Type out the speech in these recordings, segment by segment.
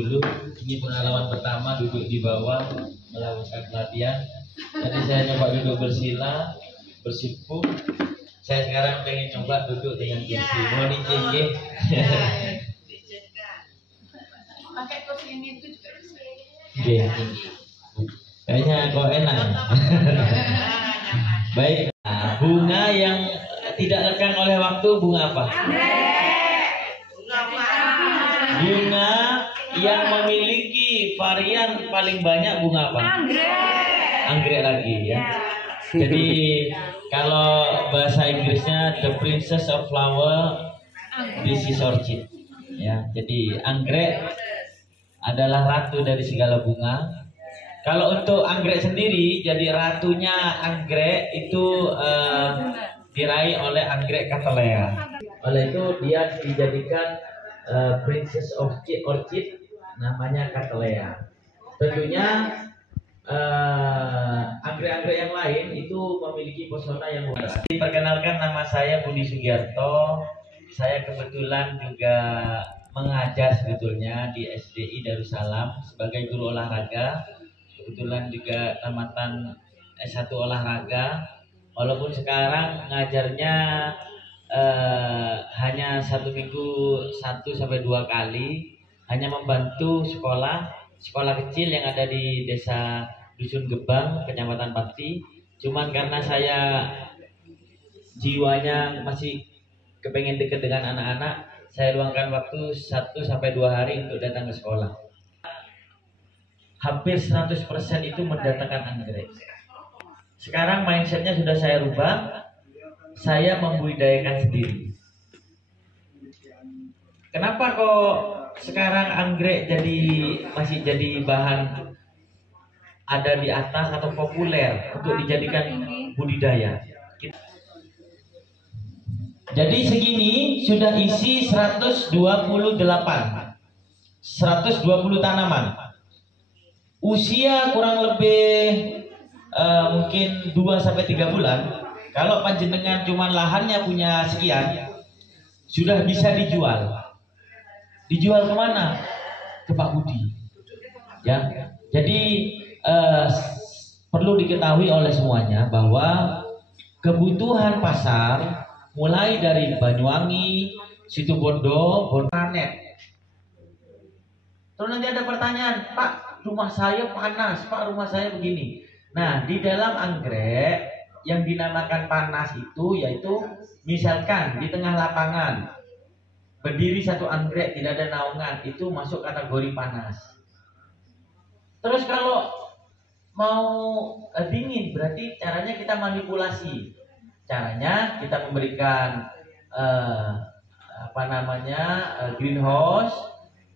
dulu. Ini pengalaman pertama duduk di bawah melakukan pelatihan. Jadi saya coba duduk bersila, bersimpuh. Saya sekarang pengen coba duduk dengan kursi. Mohon izin ya. Pakai kursi ini itu juga bisa. Iya. Kayaknya kok enak. Baik. Nah, bunga yang tidak lekang oleh waktu bunga apa? Bunga yang memiliki varian paling banyak bunga apa? Anggrek lagi ya. Jadi kalau bahasa Inggrisnya the princess of flower, this is orchid. Ya, jadi anggrek adalah ratu dari segala bunga. Kalau untuk anggrek sendiri, jadi ratunya anggrek itu diraih oleh anggrek Cattleya. Oleh itu dia dijadikan princess of orchid, namanya Cattleya. Tentunya anggrek-anggrek yang lain itu memiliki pesona yang luar. Perkenalkan, nama saya Budi Sugiarto. Saya kebetulan juga mengajar sebetulnya di SDI Darussalam sebagai guru olahraga. Kebetulan juga tamatan S1 olahraga. Walaupun sekarang ngajarnya hanya 1 minggu 1-2 kali, hanya membantu sekolah kecil yang ada di desa Dusun Gebang, Kecamatan Bakti. Cuman karena saya jiwanya masih kepengen dekat dengan anak-anak, saya luangkan waktu 1-2 hari untuk datang ke sekolah. Hampir 100% itu mendatangkan anggrek. Sekarang mindsetnya sudah saya rubah, saya membudidayakan sendiri. Kenapa kok sekarang anggrek masih jadi bahan ada di atas atau populer untuk dijadikan budidaya? Jadi segini sudah isi 120 tanaman. Usia kurang lebih mungkin 2-3 bulan. Kalau panjenengan cuma lahannya punya sekian, sudah bisa dijual. Dijual kemana? Ke Pak Budi. Ya, jadi perlu diketahui oleh semuanya bahwa kebutuhan pasar mulai dari Banyuwangi, Situbondo, Bonpanet. Terus nanti ada pertanyaan, Pak, rumah saya panas, Pak, rumah saya begini. Nah, di dalam anggrek yang dinamakan panas itu yaitu misalkan di tengah lapangan berdiri satu anggrek tidak ada naungan, itu masuk kategori panas. Terus kalau mau dingin, berarti caranya kita manipulasi. Caranya kita memberikan greenhouse,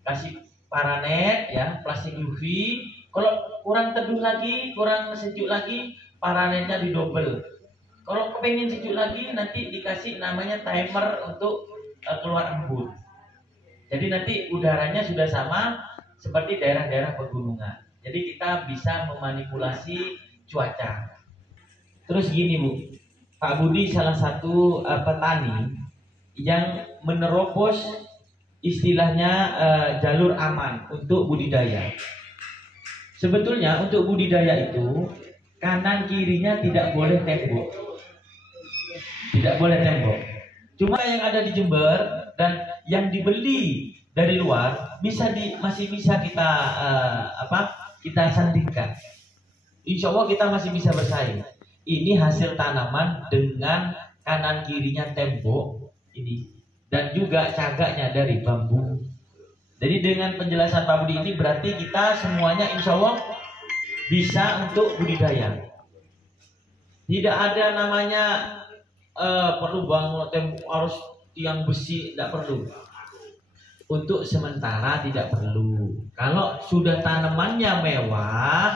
kasih paranet ya, plastik UV. Kalau kurang teduh lagi, kurang sejuk lagi, paranetnya didobel. Kalau kepengen sejuk lagi, nanti dikasih namanya timer untuk keluar embun. Jadi nanti udaranya sudah sama seperti daerah-daerah pegunungan. Jadi kita bisa memanipulasi cuaca. Terus gini Bu, Pak Budi salah satu petani yang menerobos istilahnya jalur aman untuk budidaya. Sebetulnya untuk budidaya itu kanan kirinya tidak boleh tembok. Tidak boleh tembok. Cuma yang ada di Jember dan yang dibeli dari luar masih bisa kita kita sandingkan. Insya Allah kita masih bisa bersaing. Ini hasil tanaman dengan kanan kirinya tembok ini dan juga cagaknya dari bambu. Jadi dengan penjelasan Pak Budi ini berarti kita semuanya insya Allah bisa untuk budidaya. Tidak ada namanya perlu bangun tembok harus tiang besi, tidak perlu. Untuk sementara tidak perlu. Kalau sudah tanamannya mewah,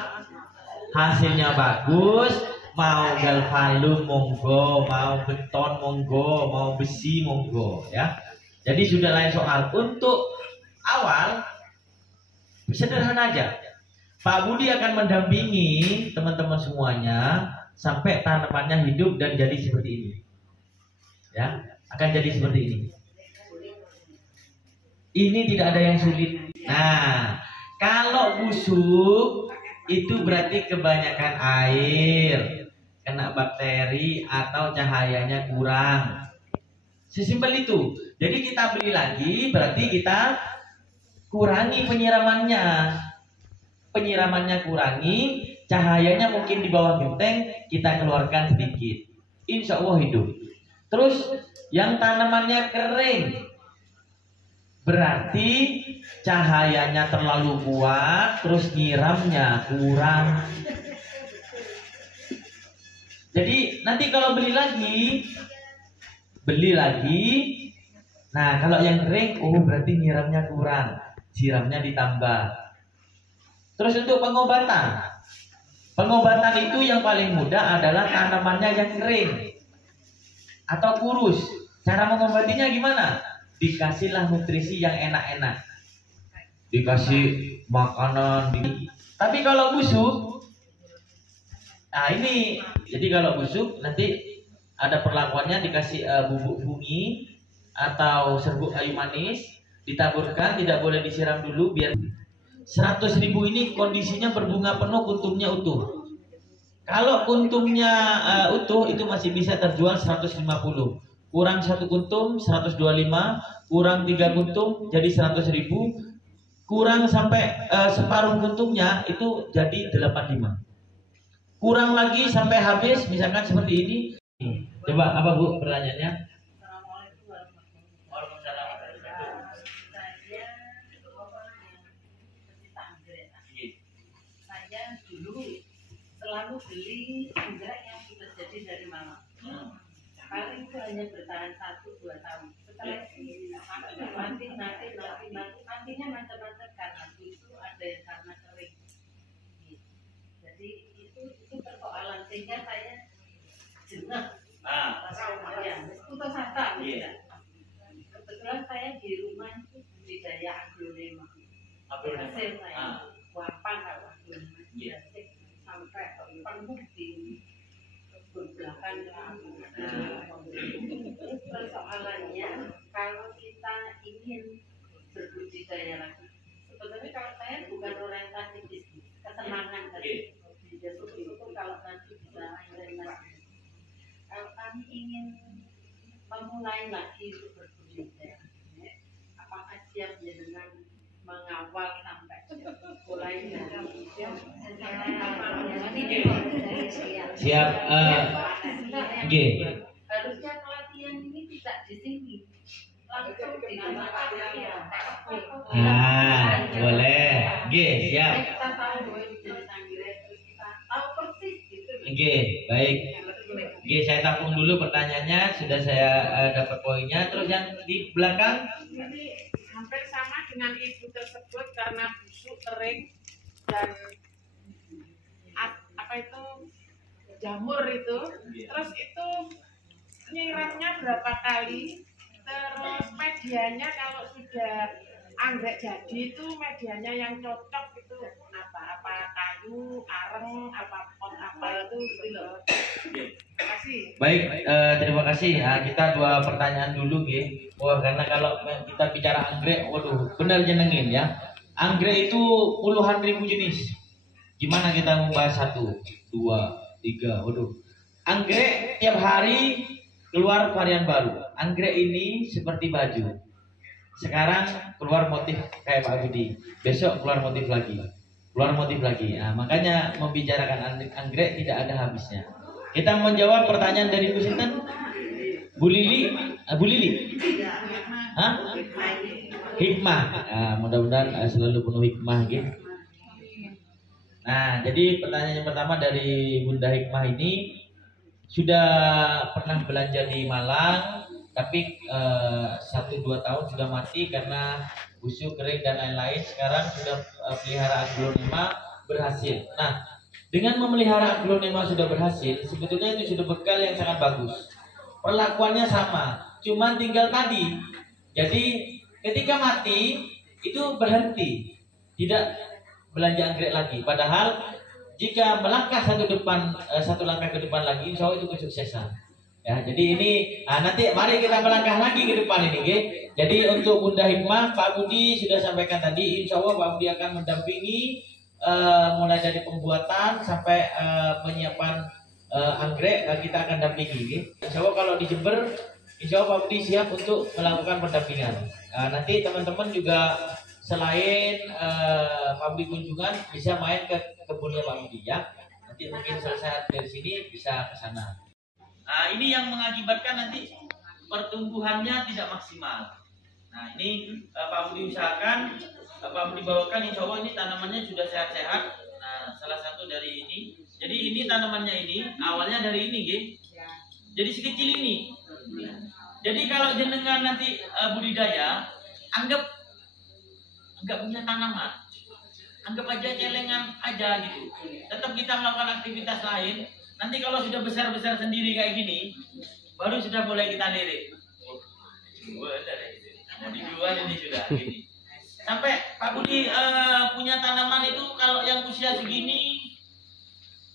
hasilnya bagus, mau galvalum monggo, mau beton monggo, mau besi monggo ya. Jadi sudah lain soal. Untuk awal sederhana aja. Pak Budi akan mendampingi teman-teman semuanya sampai tanamannya hidup dan jadi seperti ini. Ya, akan jadi seperti ini. Ini tidak ada yang sulit. Nah, busuk itu berarti kebanyakan air, kena bakteri atau cahayanya kurang. Sesimpel itu. Jadi kita beli lagi berarti kita kurangi penyiramannya. Penyiramannya kurangi, cahayanya mungkin di bawah genteng kita keluarkan sedikit. Insya Allah hidup. Terus yang tanamannya kering, berarti cahayanya terlalu kuat, terus nyiramnya kurang. Jadi nanti kalau beli lagi, nah kalau yang kering, oh berarti nyiramnya kurang, siramnya ditambah. Terus untuk pengobatan itu yang paling mudah adalah tanamannya yang kering atau kurus. Cara mengobatinya gimana? Dikasihlah nutrisi yang enak-enak, dikasih makanan. Tapi kalau busuk, nah ini, jadi kalau busuk nanti ada perlakuannya, dikasih bubuk fungi atau serbuk kayu manis, ditaburkan, tidak boleh disiram dulu biar 100.000 ini kondisinya berbunga penuh, kuntumnya utuh. Kalau kuntumnya utuh itu masih bisa terjual 150. Kurang 1 kuntum 125, kurang 3 kuntum jadi 100.000, kurang sampai separuh kuntumnya itu jadi 85. Kurang lagi sampai habis, misalkan seperti ini. Coba apa Bu pertanyaannya? Selalu beli anggrek yang sudah jadi dari mama. Paling itu hanya bertahan 1-2 tahun. Setelah itu nantinya macam-macam, karena itu ada yang karena kering. Jadi itu persoalan, sehingga saya jenuh. Ya, putus asa. Kebetulan saya di rumah itu budidaya aglonema. Hasil saya wapan kalau aglonema. Sampai penuh di belakang. Persoalannya kalau kita ingin berbudidaya lagi, sebetulnya kalau saya bukan orientasi bisnis, kesenangan tadi. Itu kalau nanti bisa orientasi. Kalau kami ingin memulai lagi untuk berbudidaya, apakah siap dengan mengawal sampai mulai siap. Harusnya pelatihan ini tidak di sini, langsung di tempat pelatihan. Boleh. Siap. Kita tahu bahwa ini jenis anggrek, kita tahu persis gitu. Baik. Saya tampung dulu pertanyaannya, sudah saya dapat poinnya. Terus yang di belakang? Jadi hampir sama dengan ibu tersebut, karena busuk, kering, dan apa itu jamur itu. Terus itu nyiramnya berapa kali, terus medianya kalau sudah anggrek jadi itu medianya yang cocok itu apa kayu, areng, apa pot apa itu gitu loh. Terima kasih. Baik, terima kasih. Kita 2 pertanyaan dulu karena kalau kita bicara anggrek, waduh, benar jenengin ya. Anggrek itu puluhan ribu jenis. Gimana kita membahas 1, 2, 3, waduh. Anggrek tiap hari keluar varian baru. Anggrek ini seperti baju. Sekarang keluar motif kayak Pak Budi, besok keluar motif lagi. Makanya membicarakan anggrek tidak ada habisnya. Kita menjawab pertanyaan dari Bu Sinten, Bu Lili. Hikmah. Mudah-mudahan selalu penuh hikmah gitu. Nah, jadi pertanyaan yang pertama dari Bunda Hikmah ini, sudah pernah belanja di Malang, tapi 1-2 tahun sudah mati karena busuk, kering dan lain-lain. Sekarang sudah pelihara aglonema, berhasil. Nah, dengan memelihara aglonema sudah berhasil, sebetulnya itu sudah bekal yang sangat bagus. Perlakuannya sama, cuman tinggal tadi. Jadi ketika mati itu berhenti, tidak belanja anggrek lagi. Padahal jika melangkah satu langkah ke depan lagi, insya Allah itu kesuksesan. Ya, jadi ini nanti mari kita melangkah lagi ke depan ini, Jadi untuk Bunda Hikmah, Pak Budi sudah sampaikan tadi, insya Allah Pak Budi akan mendampingi mulai dari pembuatan sampai penyiapan anggrek kita akan dampingi. Insya Allah kalau di Jember, insya Allah Pak Budi siap untuk melakukan pendampingan. Nanti teman-teman juga selain Pak Budi kunjungan bisa main ke kebunnya Pak Budi ya. Nanti mungkin selesai dari sini bisa ke sana. Ini yang mengakibatkan nanti pertumbuhannya tidak maksimal. Nah ini Pak Budi usahakan, Pak Budi bawakan, insya Allah ini tanamannya sudah sehat-sehat. Nah salah satu dari ini. Jadi ini tanamannya ini awalnya dari ini, jadi sekecil ini. Jadi kalau jenengan nanti budidaya, anggap punya tanaman, anggap aja celengan aja gitu. Tetap kita melakukan aktivitas lain. Nanti kalau sudah besar-besar sendiri kayak gini, baru sudah mulai kita lirik. Mau dijual ini sudah gini. Sampai Pak Budi punya tanaman itu kalau yang usia segini,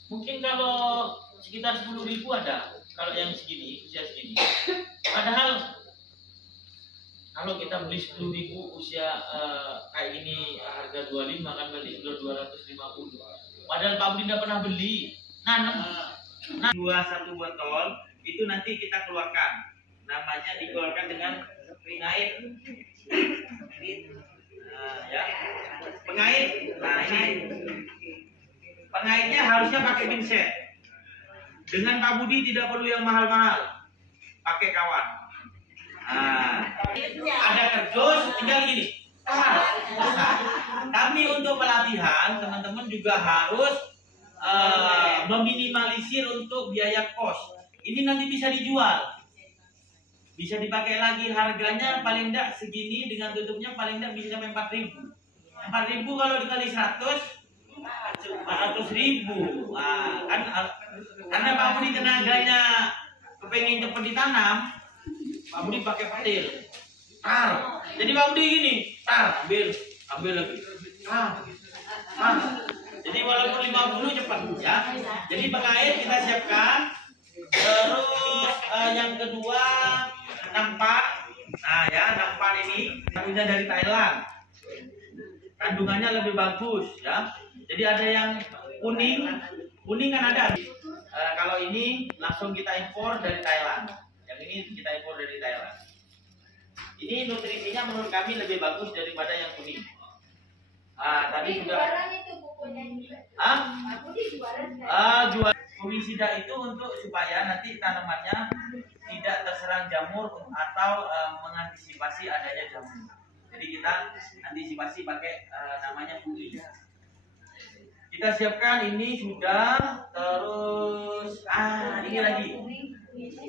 mungkin kalau sekitar 10.000 ada. Kalau yang segini, usia segini. Padahal kalau kita beli 10.000 usia kayak gini harga 25 kan beli 250. Padahal Pak Budi tidak pernah beli. Nah, 1 botol itu nanti kita keluarkan. Namanya dikeluarkan dengan pengait. Ya. Pengait. Nah, ini pengaitnya harusnya pakai pinset. Dengan Pak Budi tidak perlu yang mahal-mahal. Pakai kawan. Ada kerdus, tinggal gini. Tapi untuk pelatihan, teman-teman juga harus meminimalisir untuk biaya kos. Ini nanti bisa dijual, bisa dipakai lagi. Harganya paling tidak segini, dengan tutupnya paling tidak bisa sampai 4.000. 4.000 kalau dikali 100, 400.000. Kan karena Pak Budi tenaganya kepengen cepat ditanam, Pak Budi pakai petil. Jadi Pak Budi gini, ambil lagi. Jadi walaupun 50 cepat ya. Jadi pengait kita siapkan. Terus yang kedua nampak. Nah ya, nampak ini punya dari Thailand. Kandungannya lebih bagus ya. Jadi ada yang kuning kan ada. Kalau ini langsung kita impor dari Thailand. Yang ini kita impor dari Thailand. Ini nutrisinya menurut kami lebih bagus daripada yang kuning. Tadi sudah. Jual fungisida itu untuk supaya nanti tanamannya tidak terserang jamur atau mengantisipasi adanya jamur. Jadi kita antisipasi pakai namanya fungisi. Kita siapkan ini sudah. Terus ini lagi.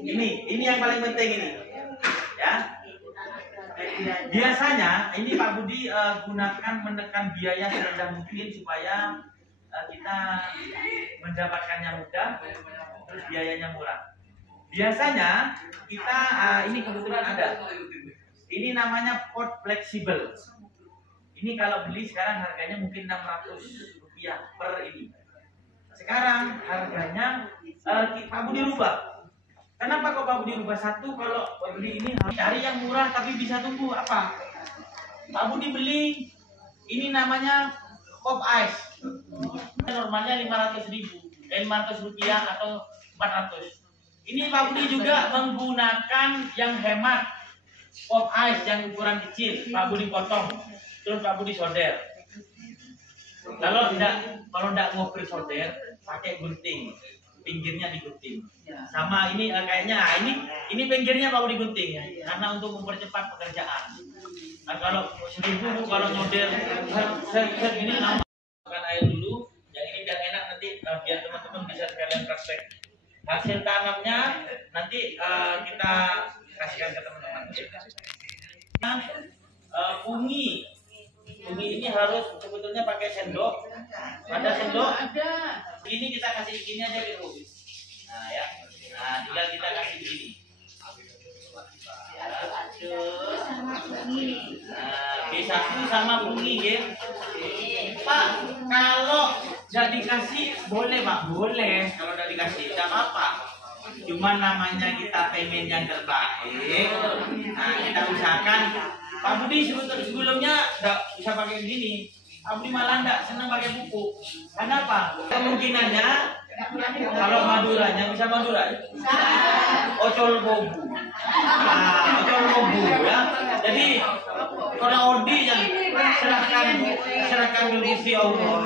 Ini yang paling penting ini. Ya. Biasanya ini Pak Budi gunakan menekan biaya serendah mungkin supaya kita mendapatkannya mudah, terus biayanya murah. Biasanya kita ini kebetulan ada. Ini namanya pot fleksibel. Ini kalau beli sekarang harganya mungkin Rp600 per ini. Sekarang harganya Pak Budi rubah. Kenapa kok Pak Budi rubah? Satu, kalau beli ini harus cari yang murah tapi bisa tumbuh. Apa? Pak Budi beli ini namanya pop ice. Normalnya Rp500 atau 400. Ini Pak Budi juga menggunakan yang hemat, pop ice yang ukuran kecil. Pak Budi potong, terus Pak Budi solder. Kalau tidak mau solder, pakai gunting. Pinggirnya digunting. Sama ini kayaknya ini pinggirnya Pak Budi gunting karena untuk mempercepat pekerjaan. Nah, kalau 1.000 kalau model ini makan air dulu. Yang ini biar enak nanti biar teman-teman bisa sekalian praktek. Hasil tanamnya nanti kita kasihkan ke teman-teman. Fungi ini harus sebetulnya pakai sendok. Ada sendok? Ada. Ini kita kasih gini aja gitu. Nah ya. Nah, tinggal kita kasih begini. B1 sama fungi ya. Pak, kalau tidak dikasih boleh Pak? Boleh. Kalau tidak dikasih tidak apa-apa. Cuma namanya kita pengen yang terbaik. Nah, kita usahakan. Pak Budi sebelumnya tidak bisa pakai begini. Abdi malah enggak senang pakai pupuk. Kenapa? Kemungkinannya kalau Maduranya bisa Madura. Ocol bobu. Nah, ocol bobu ya. Jadi kalau Odi yang serahkan ke Gusti Allah.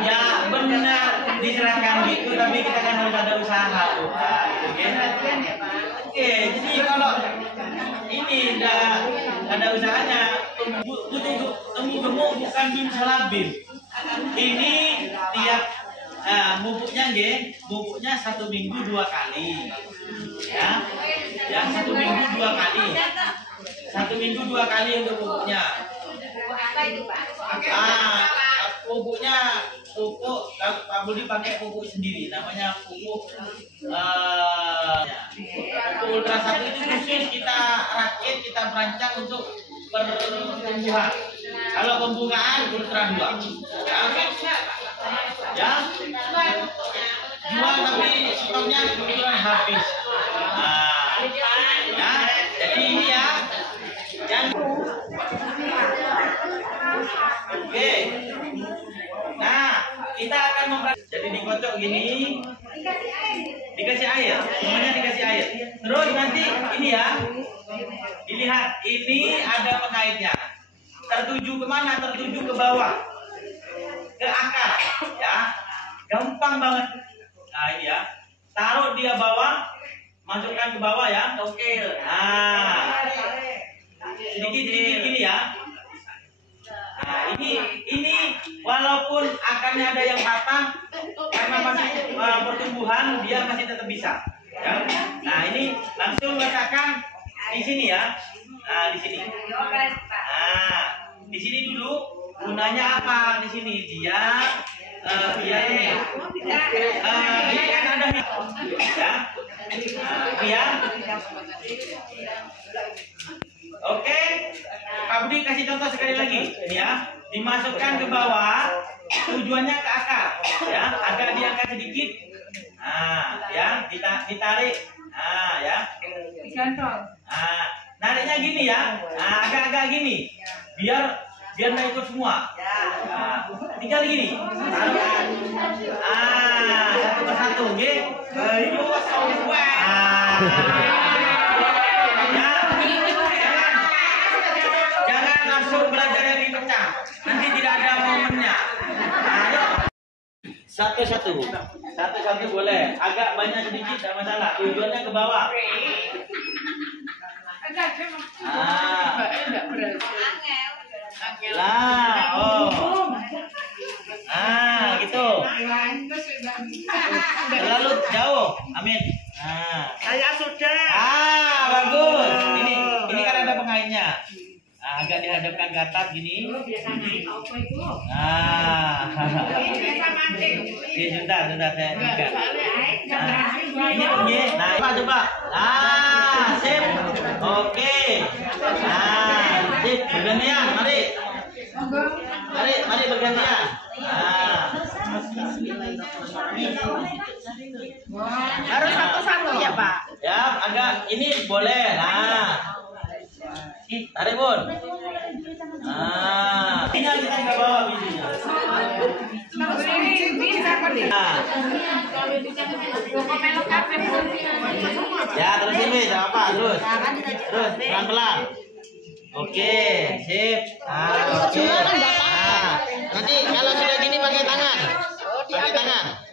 Ya benar diserahkan gitu, tapi kita kan harus ada usaha tuh. Oke, jadi kalau ini enggak ada usahanya, tumbuh gemuk bukan bim salabim. Ini tiap pupuknya 1 minggu 2 kali. Ya 1 minggu 2 kali. 1 minggu 2 kali untuk pupuknya. Pupuknya Pak Budi pakai pupuk sendiri, namanya pupuk Ultra 1 itu khusus kita rakit, kita merancang untuk pertumbuhan. Kalau pembungaan Ultra 2. Ya. Jual tapi stoknya kebetulan habis. Ya, jadi ini ya. Oke. Nah, kita akan jadi dikocok gini. Dikasih air, semuanya dikasih air. Terus nanti ini ya. Dilihat, ini ada pengaitnya. Tertuju kemana? Tertuju ke bawah, ke akar, ya. Gampang banget. Nah ini ya, taruh dia bawah, masukkan ke bawah ya. Oke. Nah, sedikit gini ya. Nah ini walaupun akarnya ada yang patah, karena masih pertumbuhan dia masih tetap bisa. Ya. Nah ini langsung letakkan di sini ya. Nah di sini. Nah di sini dulu gunanya apa? Di sini dia ini. Ini kan ada ya. Ya. Oke. Pak Budi kasih contoh sekali lagi. Ini ya. Dimasukkan ke bawah, tujuannya ke akar, ya. Agak diangkat sedikit. Nah, ya, ditarik. Nah, ya. Nah, nariknya gini ya. Nah, agak-agak gini. Biar nggak ikut semua. Nah, tinggal gini. Satu persatu, oke? Jangan langsung belajar yang dipecah. Nanti tidak ada momennya. Satu-satu boleh. Agak banyak sedikit tidak masalah. Tujuannya ke bawah. Gitu. Terlalu jauh. Amin. Saya sudah. Bagus. Ini kan ada pengaitnya. Agak dihadapkan ke atas gini. Sebentar saya buka. Ini. Nah, coba. Sip. Oke. Sip. Bergantian, mari. Mari bergantian. Harus satu-satu ya Pak. Ya, agak ini boleh. Tarik Bun. Tinggal kita ke bawah bijinya. Ya terus ini, tidak apa, terus pelan-pelan. Oke, sip. Oke. Nanti kalau sudah gini pakai tangan.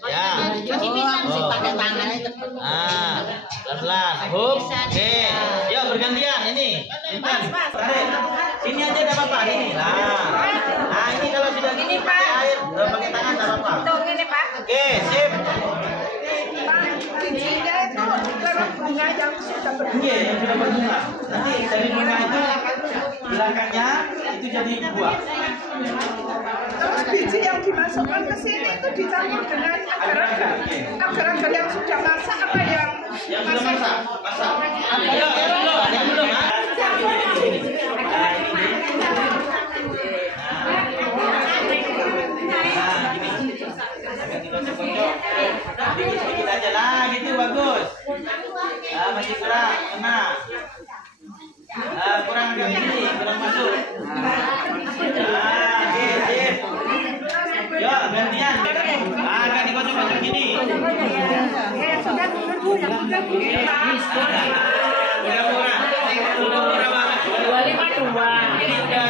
Ya. Pakai tangan itu. Pelan-pelan. Oke. Yuk bergantian ini. Tarik. Sini aja enggak apa-apa, ini. Nah, ini kalau sudah gini pakai air, pakai tangan enggak apa-apa. Tuh ini Pak. Oke, sip. Bijinya itu bunga yang sudah berbunga. Iya, yang sudah berbunga. Nanti dari bunga itu belakangnya itu jadi buah. Terus biji yang dimasukkan ke sini itu dicampur dengan agar-agar yang sudah masak apa yang sudah masak. Ada yang belum. Sedikit aja lah, gitu bagus. Masih kurang, kurang agak gini, kurang masuk. murah banget. 252. Ini udah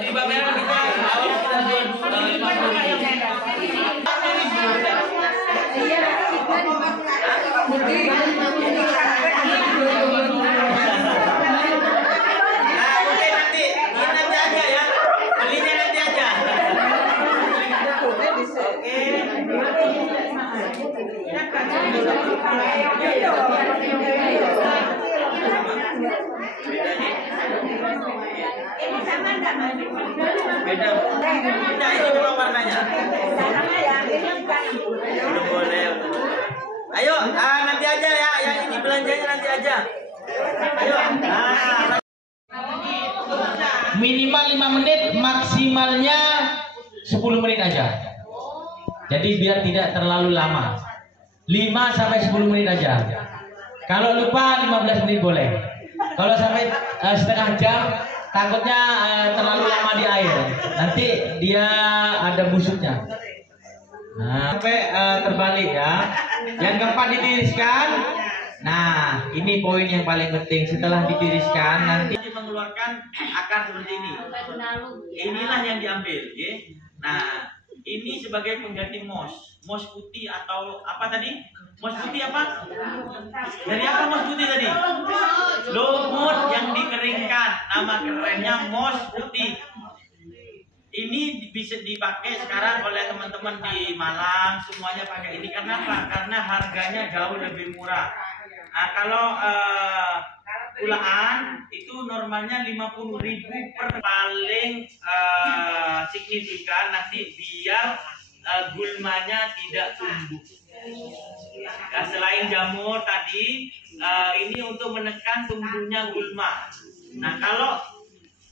di pameran kita awal kita jual 50. Beda itu memang warnanya. Boleh. Ayo, nanti aja ya, yang ini belanjanya nanti aja. Ayo. Minimal 5 menit, maksimalnya 10 menit aja. Jadi biar tidak terlalu lama. 5 sampai 10 menit aja. Kalau lupa 15 menit boleh. Kalau sampai setengah jam takutnya terlalu lama di air, nanti dia ada busuknya. Nah, sampai terbalik ya. Yang keempat ditiriskan. Nah, ini poin yang paling penting. Setelah ditiriskan, nanti mengeluarkan akar seperti ini. Inilah yang diambil, ya. Nah, ini sebagai pengganti mos putih atau apa tadi? Mos putih apa? Dari apa mos putih tadi? Lumut yang dikeringkan. Nama kerennya mos putih. Ini bisa dipakai sekarang oleh teman-teman di Malang. Semuanya pakai ini. Karena apa? Karena harganya jauh lebih murah. Nah, kalau pulaan itu normalnya 50.000 per paling signifikan nanti biar gulmanya tidak tumbuh. Nah, selain jamur tadi, ini untuk menekan tumbuhnya gulma. Nah, kalau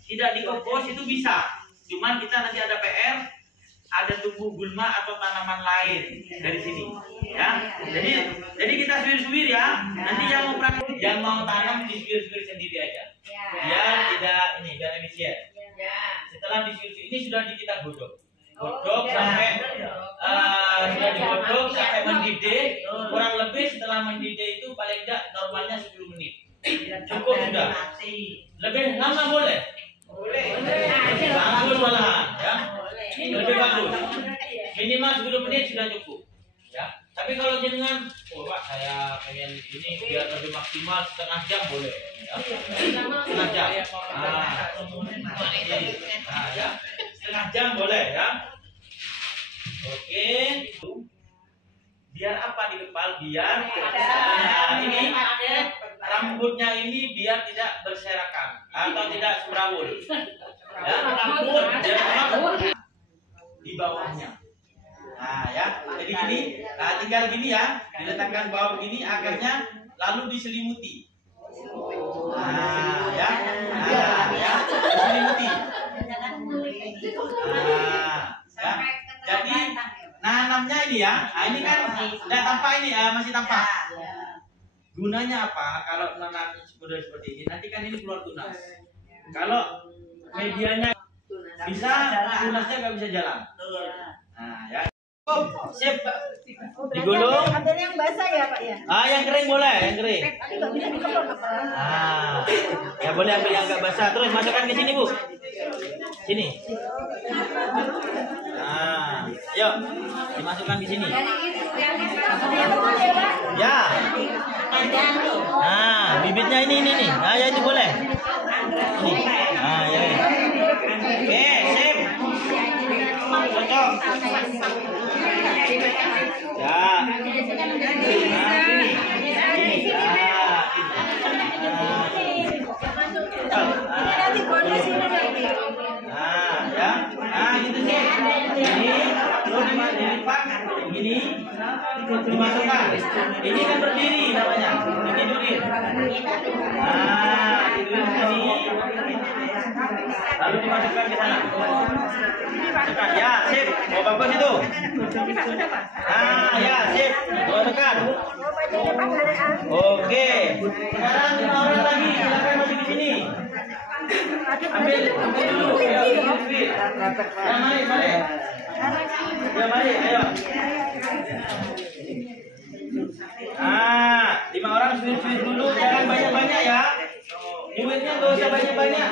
tidak dikompos itu bisa. Cuman kita nanti ada PR, ada tumbuh gulma atau tanaman lain dari sini. Ya, jadi kita suwir-suwir ya. Nanti yang mau tanam disuwir-suwir sendiri aja. Ya, biar efisien. Setelah disuwir ini sudah kita godok sampai sudah digodok sampai mendidih. Kurang lebih setelah mendidih itu paling tidak normalnya 10 menit. Cukup sudah. Lebih lama boleh. Bagus malahan, ya. Lebih bagus. Minimal 10 menit sudah cukup. Ya. Tapi kalau jenengan, Pak saya pengen ini biar lebih maksimal setengah jam boleh. Ya. Setengah jam. Ya. Setengah jam boleh ya. Oke. Biar apa dikepal? Biar ini rambutnya ini biar tidak berserakan atau tidak semrawut. Ya, rambut di bawahnya. Nah ya, jadi gini, tinggal gini ya, diletakkan bawah begini akarnya, lalu diselimuti. Nah ya, diselimuti. Ya. Jadi nanamnya ini ya, ini kan tidak tampak ini ya, masih tampak. Gunanya apa? Kalau menanam model seperti ini, nanti kan ini keluar tunas. Kalau medianya bisa, tunasnya nggak bisa jalan. Nah ya. Sip. Digulung. Ambil yang basah ya Pak ya? Yang kering boleh, yang kering. Ya boleh ambil yang agak basah. Terus masukkan ke sini Bu. Sini. Yuk, dimasukkan ke sini. Ya. Bibitnya ini nih. Ya itu boleh. Ini. Ya. Oke, sip. Cocok. Ya. Nanti bonus ini nanti. Gitu sih. Ini perlu dilipat gini, dimasukkan. Ini kan berdiri namanya, ditidurin. Tidurin sini. Lalu dimasukkan ke sana. Masukkan, ya, sip. Mau bagus itu. Ya, sip. Masukkan. Oke. Sekarang 5 orang lagi, silakan masuk di sini. Ambil dulu. Balik. Ya mari, ayo. Ah, 5 orang sweet dulu, jangan banyak-banyak ya. Duitnya nggak usah banyak-banyak.